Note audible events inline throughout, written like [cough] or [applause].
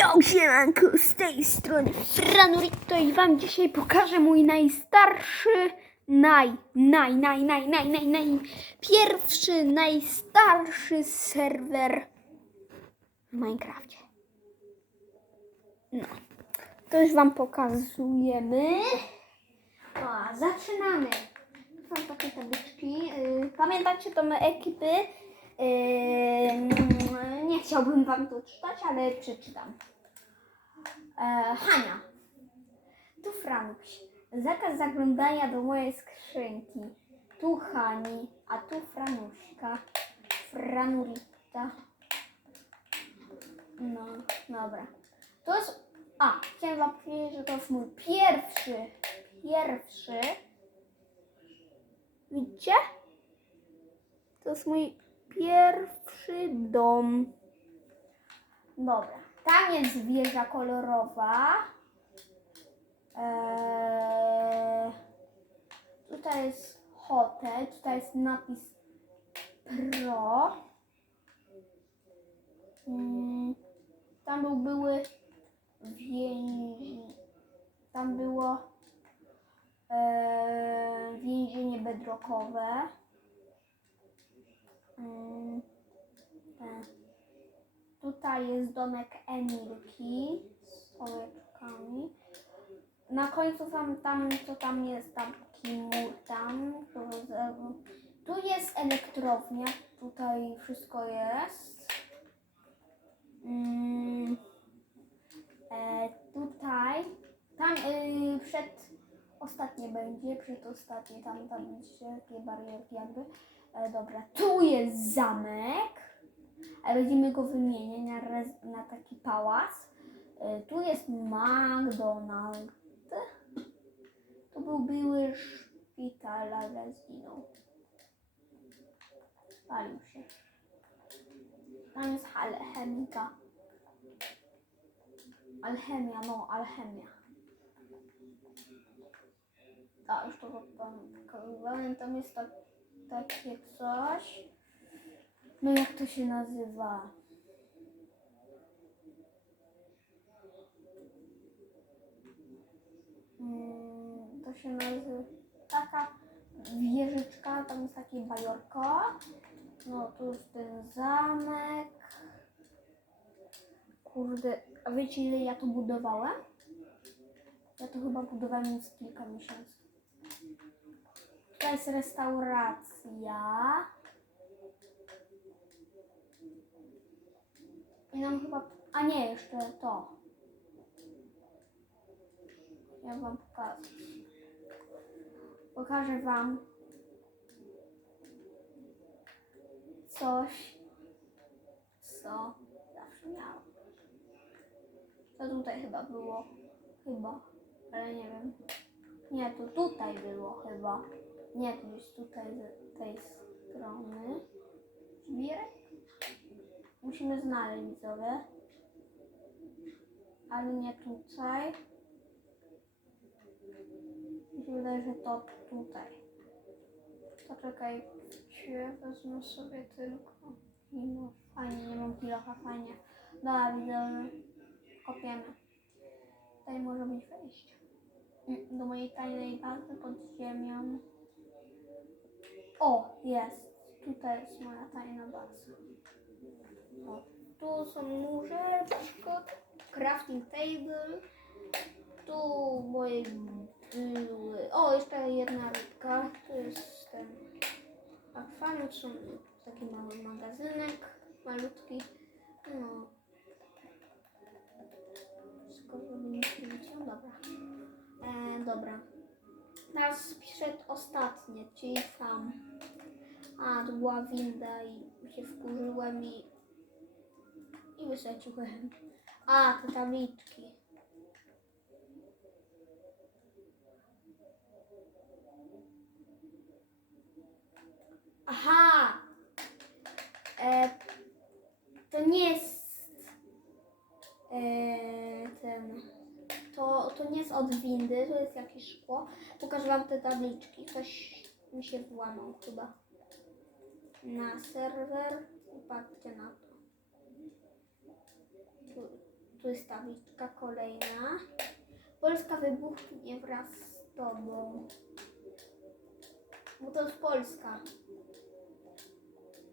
Jo, siemanko, z tej strony Franurito i wam dzisiaj pokażę mój najstarszy, naj, naj, naj, naj, naj, naj, naj, pierwszy, najstarszy serwer w Minecrafcie. No, to już wam pokazujemy. O, zaczynamy. Są takie tabliczki. Yy, Pamiętacie tą ekipy? Yy, nie chciałbym wam to czytać, ale przeczytam. E, Hania. Tu Franuś. Zakaz zaglądania do mojej skrzynki. Tu Hani, a tu Franuśka. Franurita. No, dobra. To jest... A, chciałem wam powiedzieć, że to jest mój pierwszy, pierwszy... Widzicie? To jest mój pierwszy dom. Dobra. Tam jest wieża kolorowa. Eee, tutaj jest hotel. Tutaj jest napis Pro. Mm, tam był były więzi. Tam było eee, więzienie bedrockowe. Tutaj jest domek Emilki z ołeczkami. Na końcu tam, tam, co tam jest taki mur tam. Tu jest elektrownia, tutaj wszystko jest. E, tutaj, tam y, przed ostatnie będzie, przedostatnie, tam, tam widzicie takie barierki jakby. E, dobra, tu jest zamek. A będziemy go wymieniać na, na taki pałac. E, tu jest McDonald's. Tu był były szpital, ale zginął. Palił się. Tam jest alchemika. Alchemia, no, alchemia. A, już to tam pokazywałem. Tam jest tak, takie coś. No jak to się nazywa? Mm, To się nazywa taka wieżyczka, tam jest takie bajorko. No tu jest ten zamek. Kurde, a wiecie ile ja to budowałem? Ja to chyba budowałem z kilka miesięcy. Tutaj jest restauracja. I nam chyba. A nie, jeszcze to. Ja wam pokażę. Pokażę wam coś, co zawsze miałam. To tutaj chyba było. Chyba. Ale nie wiem. Nie, to tutaj było chyba. Nie, jest tutaj z tej strony. Zbierek? Musimy znaleźć widzowie. Ale nie tutaj. Mi że to tutaj. To czekajcie, wezmę sobie tylko. No, fajnie, nie mam kilocha, fajnie. Dobra, widzowie. Kopiemy. Tutaj może być wejście. Mm, Do mojej tajnej bazy pod ziemią. O, jest. Tutaj jest moja tajna baza. O, tu są murze, przykład crafting table. Tu moje były. O, jeszcze jedna rybka. Tu jest ten akwarium, taki mały magazynek, malutki. No. Wszystko zrobimy zdjęcia, dobra. E, dobra. Teraz przedostatnie, czyli tam. A, to była winda i się wkurzyłem i, i wysadziłem. A, te tabliczki. Aha! E, to nie jest e, ten. To, nie jest od windy, to jest jakieś szkło. Pokażę wam te tabliczki. Ktoś mi się włamał chyba na serwer. I patrzcie na to. Tu, tu jest tabliczka kolejna. Polska wybuchnie wraz z tobą. Bo to jest Polska.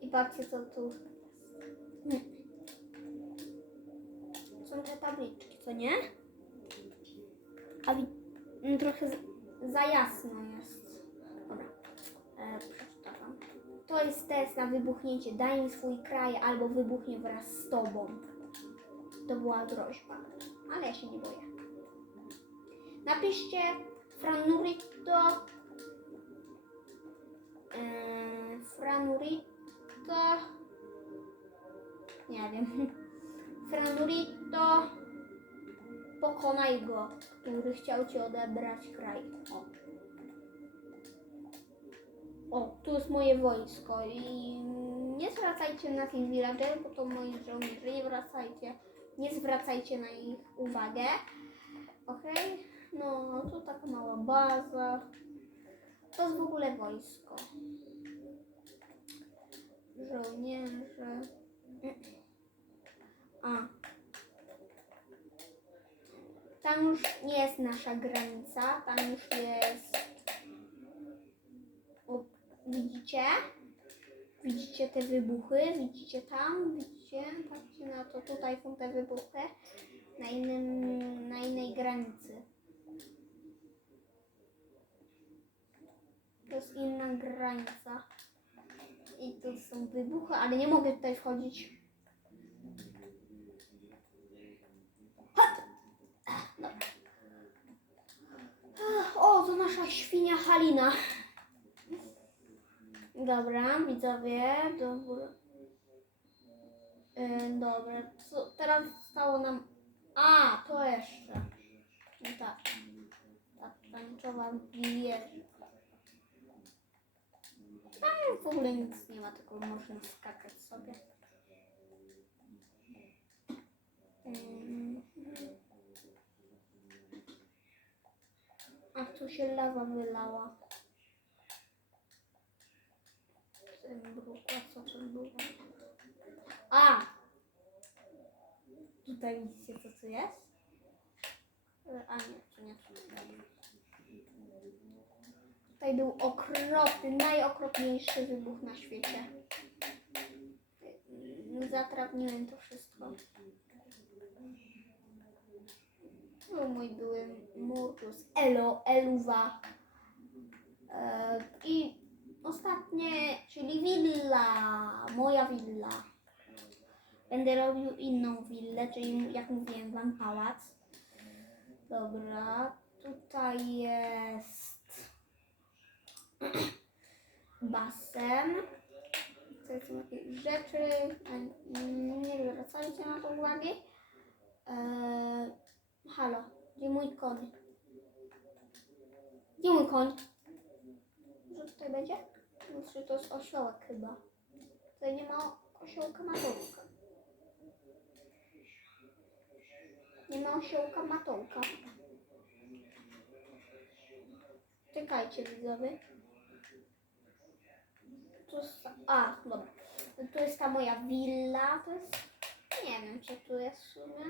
I patrzcie co tu. Hmm. Są te tabliczki, co nie? A wi- mm, trochę za jasno jest. Dobra, e, przeczytam. To jest test na wybuchnięcie. Daj mi swój kraj albo wybuchnie wraz z tobą. To była groźba, ale ja się nie boję. Napiszcie Franurito. E, Franurito. Nie wiem. [laughs] Franurito. Pokonaj go, który chciał ci odebrać kraj. O. O, tu jest moje wojsko i nie zwracajcie na tych villagerów, bo to moi żołnierze, nie wracajcie, nie zwracajcie na ich uwagę. Okej? No, tu taka mała baza. To jest w ogóle wojsko. Żołnierze. A. Tam już nie jest nasza granica, tam już jest. O, widzicie? Widzicie te wybuchy? Widzicie tam? Widzicie? Patrzcie na to. Tutaj są te wybuchy na, innym, na innej granicy. To jest inna granica. I tu są wybuchy, ale nie mogę tutaj wchodzić. O, to nasza świnia Halina. Dobra, widzowie, dobra. Yy, dobra, co teraz zostało nam... A, to jeszcze. No tak. Ta tańczowa wieża. Tam w ogóle nic nie ma, tylko można skakać sobie. Mhm. A tu się lawa wylała. Co to było? A! Tutaj widzicie co tu jest? E, A nie, to nie to. Tutaj był okropny, najokropniejszy wybuch na świecie. Zatrawniłem to wszystko. Mój były mur plus Elo, Eluwa. E, I ostatnie, czyli willa, moja willa. Będę robił inną willę, czyli jak mówiłem wam pałac. Dobra, tutaj jest [clears throat] basen. To są jakieś rzeczy, nie zwracajcie na to uwagi. Eee, halo, gdzie mój koń? Gdzie mój koń? Że tutaj będzie? Znaczy to jest osiołek chyba. Tutaj nie ma osiołka matołka. Nie ma osiołka matołka. Czekajcie widzowie. Tu jest, a, dobra. Tu jest ta moja willa. To jest, nie wiem co tu jest w sumie.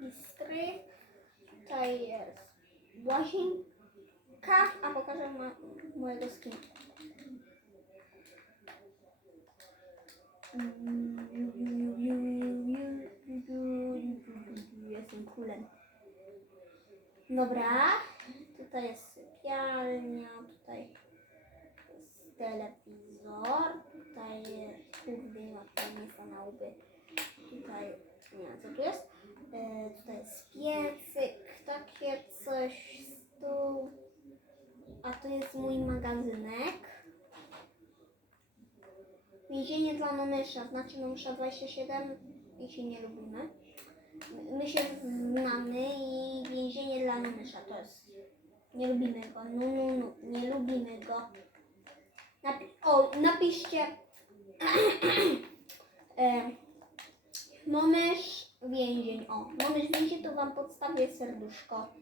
Bistry. Tutaj jest łazienka, a pokażę ma, mojego skina. Jestem królem. Dobra, tutaj jest sypialnia, tutaj jest telewizor, tutaj jest, kurde, nie ma tutaj nie wiem co tu jest. E, tutaj jest piecyk, takie coś, stół. A tu jest mój magazynek. Więzienie dla Nomysza, znaczy Nomysza 27 i się nie lubimy. My się znamy i więzienie dla Nomysza to jest. Nie lubimy go, no, no, no, nie lubimy go. Napi- o, napiszcie [clears throat] e, no Momyż więzień. O, no momyż więzień to wam podstawię serduszko.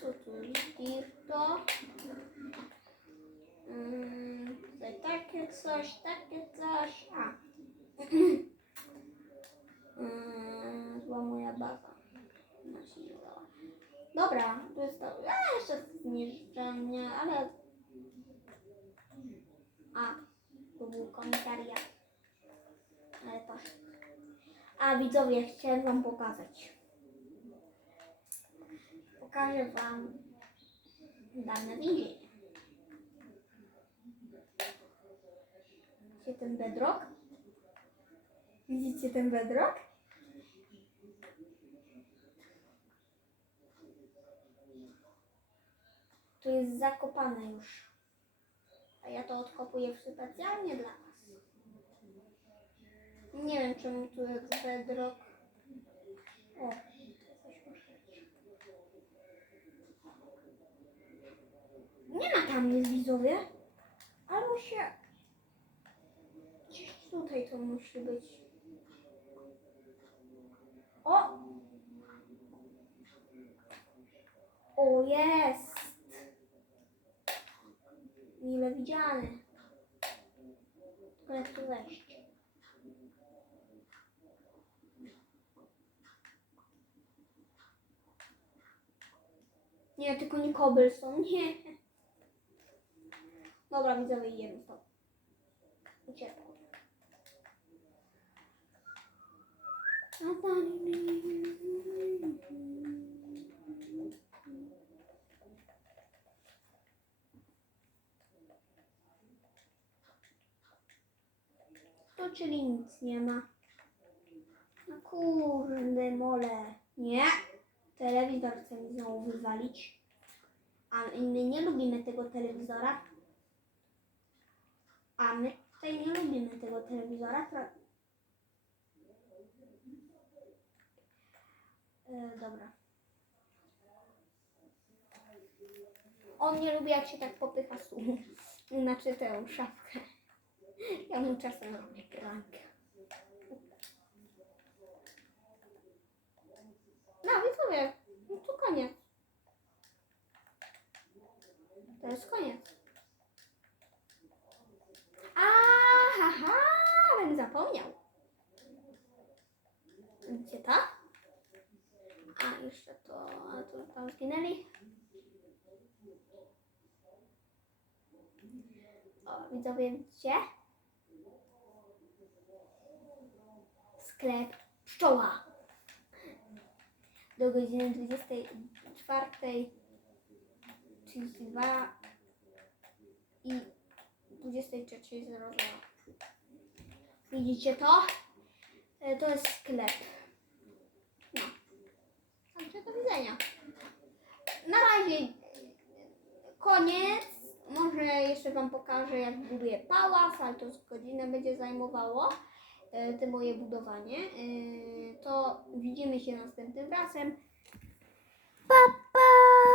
Co tu? To. Hmm, takie coś, takie coś. A. [clears throat] Hmm, była moja baza. Dobra, to jest to. Ja jeszcze zniszczę mnie, ale a, był komisariat. Ale to. A widzowie, chciałem wam pokazać. Pokażę wam dane więzienie. Widzicie ten bedrock? Widzicie ten bedrock? To jest zakopane już. A ja to odkopuję specjalnie dla Was. Nie wiem czemu tu jest bedrock. O. Nie ma tam nic widzowie. Ale się... Gdzieś tutaj to musi być. O! O, jest! Mile widziane. Tylko jak tu wejść? Nie, tylko nie cobblestone, [laughs] nie. Dobra, widzowie, idziemy stąd. Uciekło. Czyli nic nie ma. No kurde mole. Nie. Telewizor chce mi znowu wywalić. A my nie lubimy tego telewizora. A my tutaj nie lubimy tego telewizora. E, dobra. On nie lubi jak się tak popycha stół. Znaczy tę szafkę. Ja mu czasem robię prankę. No widzowie, no to koniec. To jest koniec. Aha, bym zapomniał. Gdzie to? A, jeszcze to, a to tam zginęli. O, widzowie, widzicie? Sklep pszczoła. Do godziny 24.32 i 23.00. Widzicie to? E, To jest sklep. No. Także do widzenia. Na razie koniec. Może jeszcze Wam pokażę, jak buduję pałac, ale to z godzinę będzie zajmowało E, te moje budowanie, e, to widzimy się następnym razem. Pa, pa!